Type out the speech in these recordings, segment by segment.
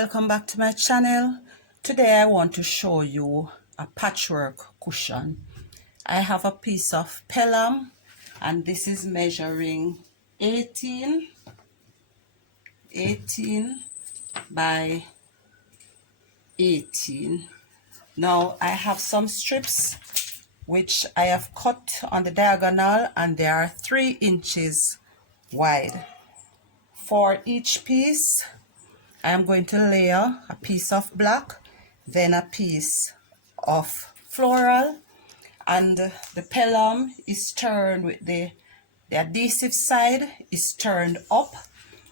welcome back to my channel. Today I want to show you a patchwork cushion. I have a piece of pelham and this is measuring 18 by 18. Now I have some strips which I have cut on the diagonal and they are 3 inches wide. For each piece I am going to layer a piece of black, then a piece of floral, and the pelham is turned with the adhesive side is turned up.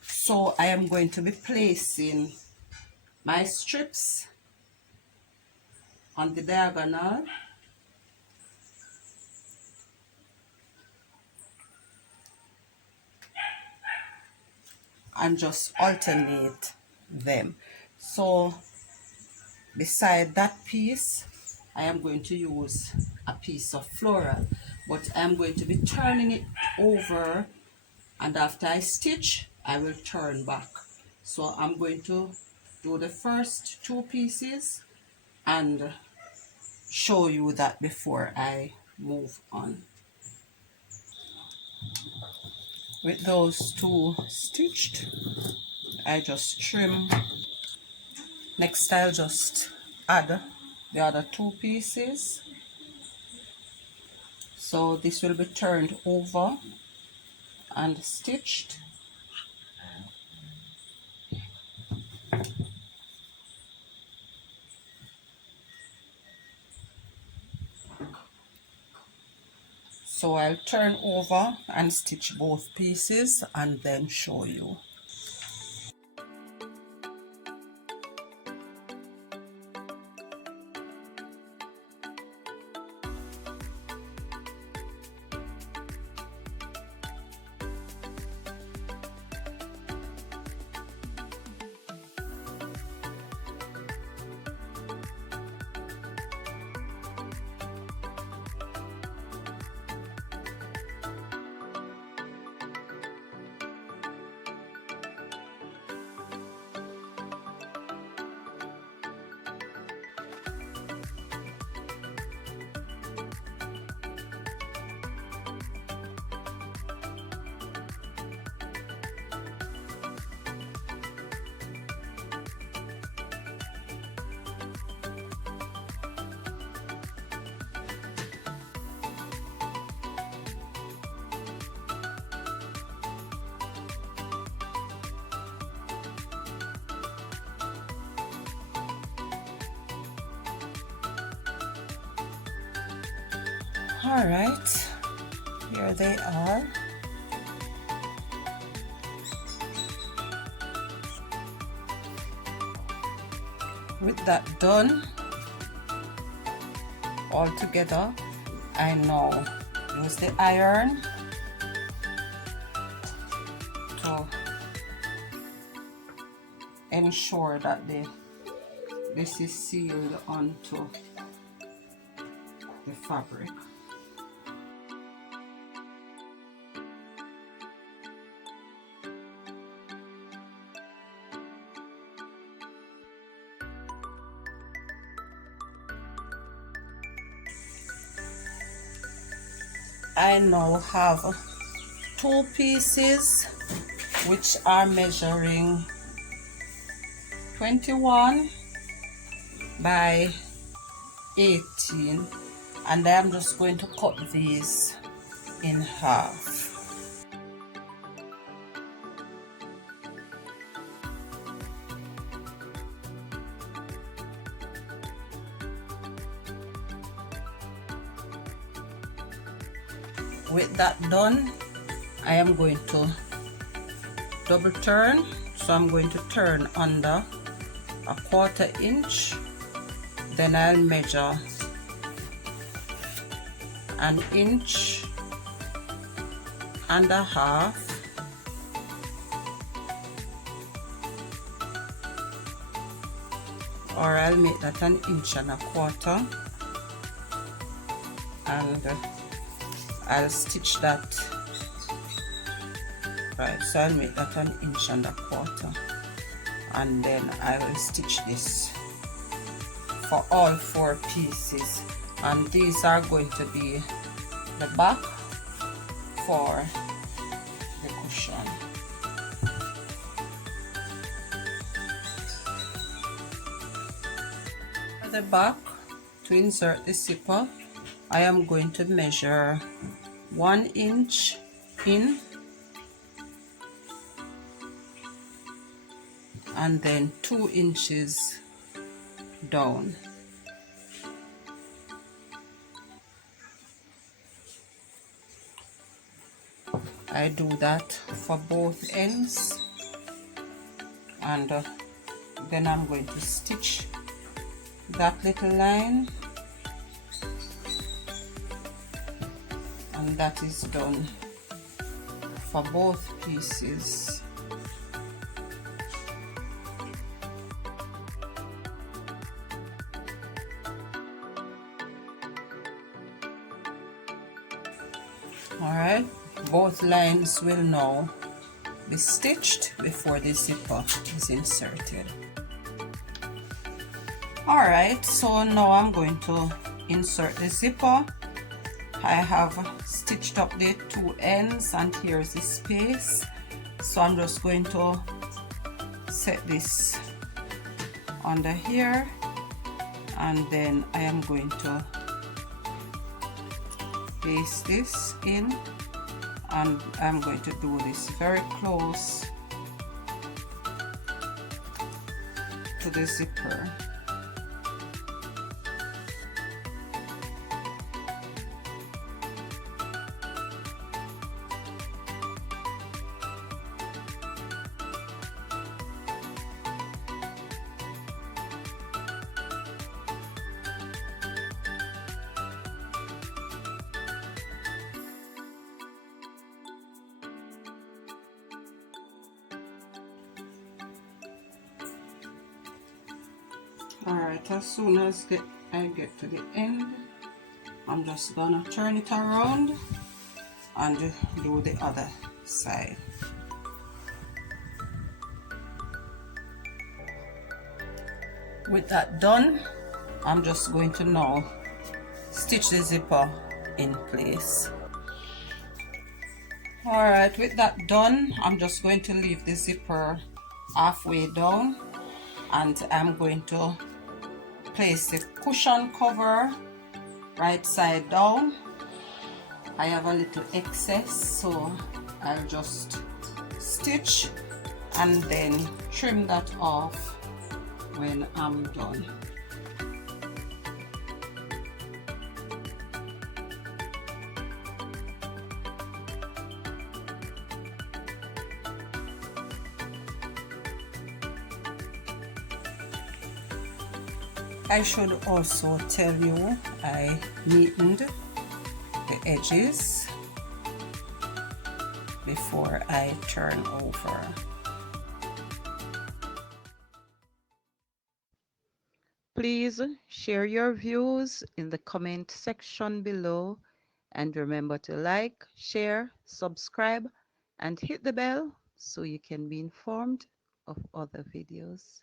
So I am going to be placing my strips on the diagonal and just alternate them. So beside that piece I am going to use a piece of floral, but I'm going to be turning it over, and after I stitch I will turn back. So I'm going to do the first 2 pieces and show you that before I move on. With those 2 stitched, I just trim. Next I'll just add the other 2 pieces. So this will be turned over and stitched. So I'll turn over and stitch both pieces and then show you. All right, here they are. With that done all together, I now use the iron to ensure that this is sealed onto the fabric. I now have 2 pieces which are measuring 21 by 18, and I am just going to cut these in half. With that done, I am going to double turn. So I'm going to turn under a 1/4 inch, then I'll measure 1.5 inches, or I'll make that 1.25 inches, and I'll stitch that. Right, so I'll make that 1.25 inches, and then I will stitch this for all 4 pieces, and these are going to be the back for the cushion. For the back, to insert the zipper, I am going to measure 1 inch in and then 2 inches down. I do that for both ends, and then I'm going to stitch that little line, and that is done for both pieces. Alright, both lines will now be stitched before the zipper is inserted. Alright, so now I'm going to insert the zipper. I have stitched up the 2 ends and here's the space, so I'm just going to set this under here, and then I am going to paste this in, and I'm going to do this very close to the zipper. Alright, as soon as I get to the end, I'm just gonna turn it around and do the other side. With that done, I'm just going to now stitch the zipper in place. Alright, with that done, I'm just going to leave the zipper halfway down, and I'm going to place the cushion cover right side down. I have a little excess, so I'll just stitch and then trim that off when I'm done. I should also tell you I neatened the edges before I turn over. Please share your views in the comment section below, and remember to like, share, subscribe, and hit the bell so you can be informed of other videos.